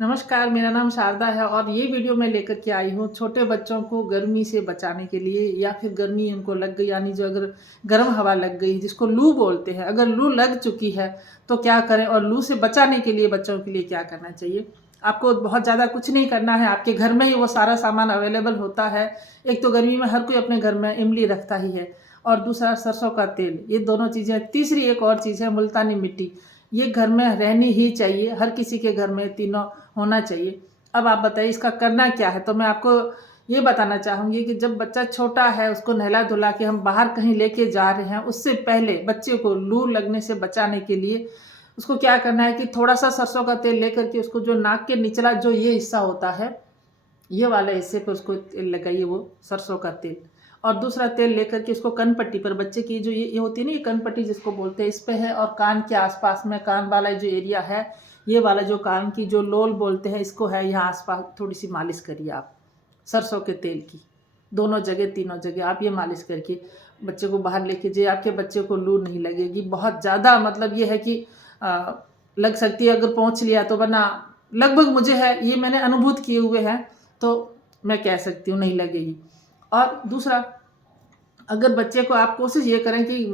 नमस्कार, मेरा नाम शारदा है और ये वीडियो मैं लेकर के आई हूँ छोटे बच्चों को गर्मी से बचाने के लिए या फिर गर्मी उनको लग गई, यानी जो अगर गर्म हवा लग गई जिसको लू बोलते हैं, अगर लू लग चुकी है तो क्या करें और लू से बचाने के लिए बच्चों के लिए क्या करना चाहिए। आपको बहुत ज़्यादा कुछ नहीं करना है, आपके घर में ही वो सारा सामान अवेलेबल होता है। एक तो गर्मी में हर कोई अपने घर में इमली रखता ही है और दूसरा सरसों का तेल, ये दोनों चीज़ें। तीसरी एक और चीज़ है मुल्तानी मिट्टी, ये घर में रहनी ही चाहिए, हर किसी के घर में तीनों होना चाहिए। अब आप बताइए इसका करना क्या है। तो मैं आपको ये बताना चाहूँगी कि जब बच्चा छोटा है उसको नहला धुला के हम बाहर कहीं लेके जा रहे हैं, उससे पहले बच्चे को लू लगने से बचाने के लिए उसको क्या करना है कि थोड़ा सा सरसों का तेल लेकर के उसको जो नाक के निचला जो ये हिस्सा होता है, ये वाले हिस्से पे उसको तेल लगाइए, वो सरसों का तेल। और दूसरा तेल लेकर के उसको कनपट्टी पर, बच्चे की जो ये होती है ना, ये कनपट्टी जिसको बोलते हैं, इस पे है। और कान के आसपास में, कान वाला जो एरिया है, ये वाला जो कान की जो लोल बोलते हैं इसको है, यहाँ आसपास थोड़ी सी मालिश करिए आप सरसों के तेल की। दोनों जगह, तीनों जगह आप ये मालिश करके बच्चे को बाहर लेके जाइए। आपके बच्चे को लू नहीं लगेगी। बहुत ज़्यादा मतलब ये है कि लग सकती है अगर पहुँच लिया तो, वरना लगभग मुझे है, ये मैंने अनुभूत किए हुए हैं, तो मैं कह सकती हूँ नहीं लगेगी। और दूसरा, अगर बच्चे को आप कोशिश ये करें कि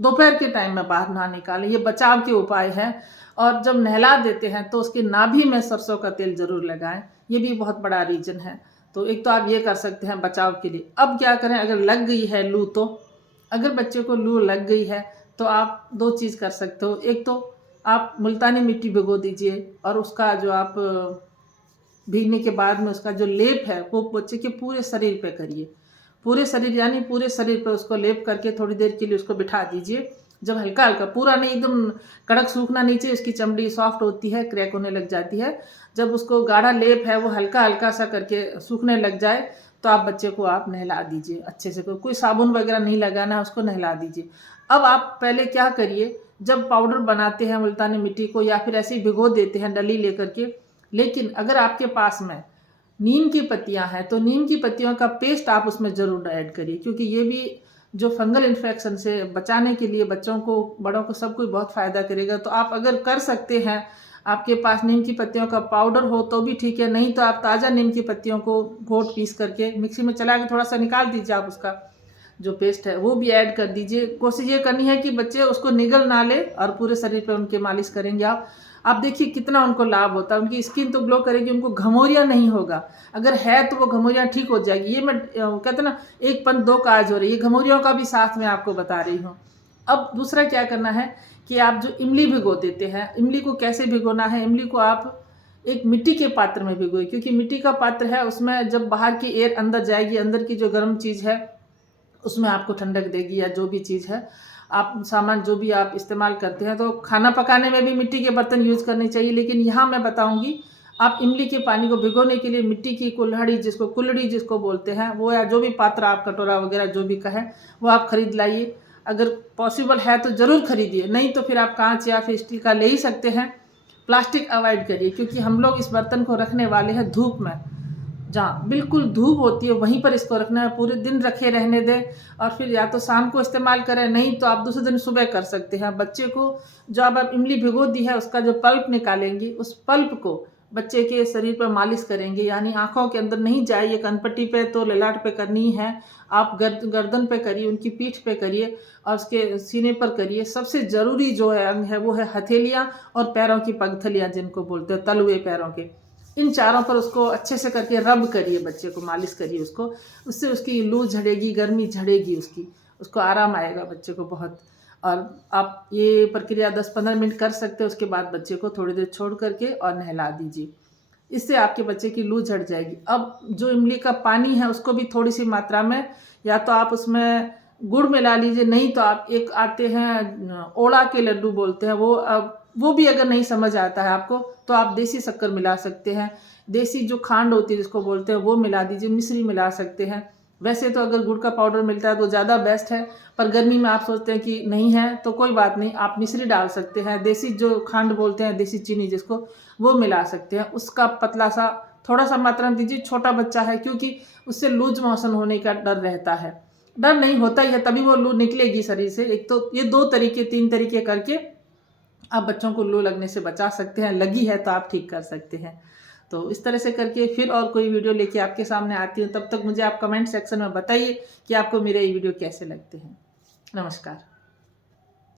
दोपहर के टाइम में बाहर ना निकालें, ये बचाव के उपाय हैं। और जब नहला देते हैं तो उसकी नाभि में सरसों का तेल ज़रूर लगाएं, ये भी बहुत बड़ा रीज़न है। तो एक तो आप ये कर सकते हैं बचाव के लिए। अब क्या करें अगर लग गई है लू, तो अगर बच्चे को लू लग गई है तो आप दो चीज़ कर सकते हो। एक तो आप मुल्तानी मिट्टी भिगो दीजिए और उसका जो आप भीगने के बाद में उसका जो लेप है वो बच्चे के पूरे शरीर पे करिए। पूरे शरीर यानी पूरे शरीर पे उसको लेप करके थोड़ी देर के लिए उसको बिठा दीजिए। जब हल्का हल्का, पूरा नहीं, एकदम कड़क सूखना नहीं चाहिए, उसकी चमड़ी सॉफ्ट होती है, क्रैक होने लग जाती है। जब उसको गाढ़ा लेप है वो हल्का हल्का सा करके सूखने लग जाए तो आप बच्चे को आप नहला दीजिए अच्छे से। कोई साबुन वगैरह नहीं लगाना है, उसको नहला दीजिए। अब आप पहले क्या करिए, जब पाउडर बनाते हैं मुल्तानी मिट्टी को या फिर ऐसे ही भिगो देते हैं डली लेकर के, लेकिन अगर आपके पास में नीम की पत्तियां हैं तो नीम की पत्तियों का पेस्ट आप उसमें ज़रूर ऐड करिए, क्योंकि ये भी जो फंगल इन्फेक्शन से बचाने के लिए बच्चों को, बड़ों को, सबको बहुत फ़ायदा करेगा। तो आप अगर कर सकते हैं, आपके पास नीम की पत्तियों का पाउडर हो तो भी ठीक है, नहीं तो आप ताज़ा नीम की पत्तियों को घोट पीस करके मिक्सी में चला के थोड़ा सा निकाल दीजिए, आप उसका जो पेस्ट है वो भी ऐड कर दीजिए। कोशिश ये करनी है कि बच्चे उसको निगल ना ले और पूरे शरीर पे उनके मालिश करेंगे आप देखिए कितना उनको लाभ होता है। उनकी स्किन तो ग्लो करेगी, उनको घमौरिया नहीं होगा। अगर है तो वो घमौरिया ठीक हो जाएगी। ये मैं कहते ना, एक पंथ दो काज हो रही है, घमौरियों का भी साथ में आपको बता रही हूँ। अब दूसरा क्या करना है कि आप जो इमली भिगो देते हैं, इमली को कैसे भिगोना है, इमली को आप एक मिट्टी के पात्र में भिगोए, क्योंकि मिट्टी का पात्र है, उसमें जब बाहर की एयर अंदर जाएगी, अंदर की जो गर्म चीज़ है उसमें आपको ठंडक देगी। या जो भी चीज़ है, आप सामान जो भी आप इस्तेमाल करते हैं, तो खाना पकाने में भी मिट्टी के बर्तन यूज़ करने चाहिए। लेकिन यहाँ मैं बताऊँगी, आप इमली के पानी को भिगोने के लिए मिट्टी की कुल्हड़ी, जिसको कुल्हड़ी जिसको बोलते हैं, वो, या जो भी पात्र आप, कटोरा वगैरह जो भी कहें, वो आप खरीद लाइए। अगर पॉसिबल है तो ज़रूर खरीदिए, नहीं तो फिर आप कांच या फिर स्टील का ले ही सकते हैं। प्लास्टिक अवॉइड करिए, क्योंकि हम लोग इस बर्तन को रखने वाले हैं धूप में, जहाँ बिल्कुल धूप होती है वहीं पर इसको रखना है। पूरे दिन रखे रहने दें और फिर या तो शाम को इस्तेमाल करें, नहीं तो आप दूसरे दिन सुबह कर सकते हैं। बच्चे को जो अब आप इमली भिगो दी है उसका जो पल्प निकालेंगे, उस पल्प को बच्चे के शरीर पर मालिश करेंगे, यानी आँखों के अंदर नहीं जाए। ये कनपट्टी पे तो ललाट पे करनी ही है, आप गर्दन पे करिए, उनकी पीठ पे करिए और उसके सीने पर करिए। सबसे ज़रूरी जो है अंग है वो है हथेलियाँ और पैरों की पगथलियाँ, जिनको बोलते हैं तलवे पैरों के। इन चारों पर उसको अच्छे से करके रब करिए, बच्चे को मालिश करिए उसको। उससे उसकी लू झड़ेगी, गर्मी झड़ेगी उसकी, उसको आराम आएगा बच्चे को बहुत। और आप ये प्रक्रिया 10-15 मिनट कर सकते हैं। उसके बाद बच्चे को थोड़ी देर छोड़ करके और नहला दीजिए, इससे आपके बच्चे की लू झड़ जाएगी। अब जो इमली का पानी है उसको भी थोड़ी सी मात्रा में, या तो आप उसमें गुड़ मिला लीजिए, नहीं तो आप एक आते हैं ओड़ा के लड्डू बोलते हैं, वो भी अगर नहीं समझ आता है आपको तो आप देसी शक्कर मिला सकते हैं। देसी जो खांड होती है जिसको बोलते हैं वो मिला दीजिए, मिश्री मिला सकते हैं। वैसे तो अगर गुड़ का पाउडर मिलता है तो ज़्यादा बेस्ट है, पर गर्मी में आप सोचते हैं कि नहीं है तो कोई बात नहीं, आप मिश्री डाल सकते हैं। देसी जो खांड बोलते हैं, देसी चीनी जिसको, वो मिला सकते हैं। उसका पतला सा थोड़ा सा मात्रा में दीजिए। छोटा बच्चा है, क्योंकि उससे लूज मोशन होने का डर रहता है। डर नहीं होता ही है, तभी वो लू निकलेगी शरीर से। एक तो ये 2 तरीके 3 तरीके करके आप बच्चों को लू लगने से बचा सकते हैं, लगी है तो आप ठीक कर सकते हैं। तो इस तरह से करके फिर और कोई वीडियो लेके आपके सामने आती हूँ। तब तक मुझे आप कमेंट सेक्शन में बताइए कि आपको मेरे ये वीडियो कैसे लगते हैं। नमस्कार।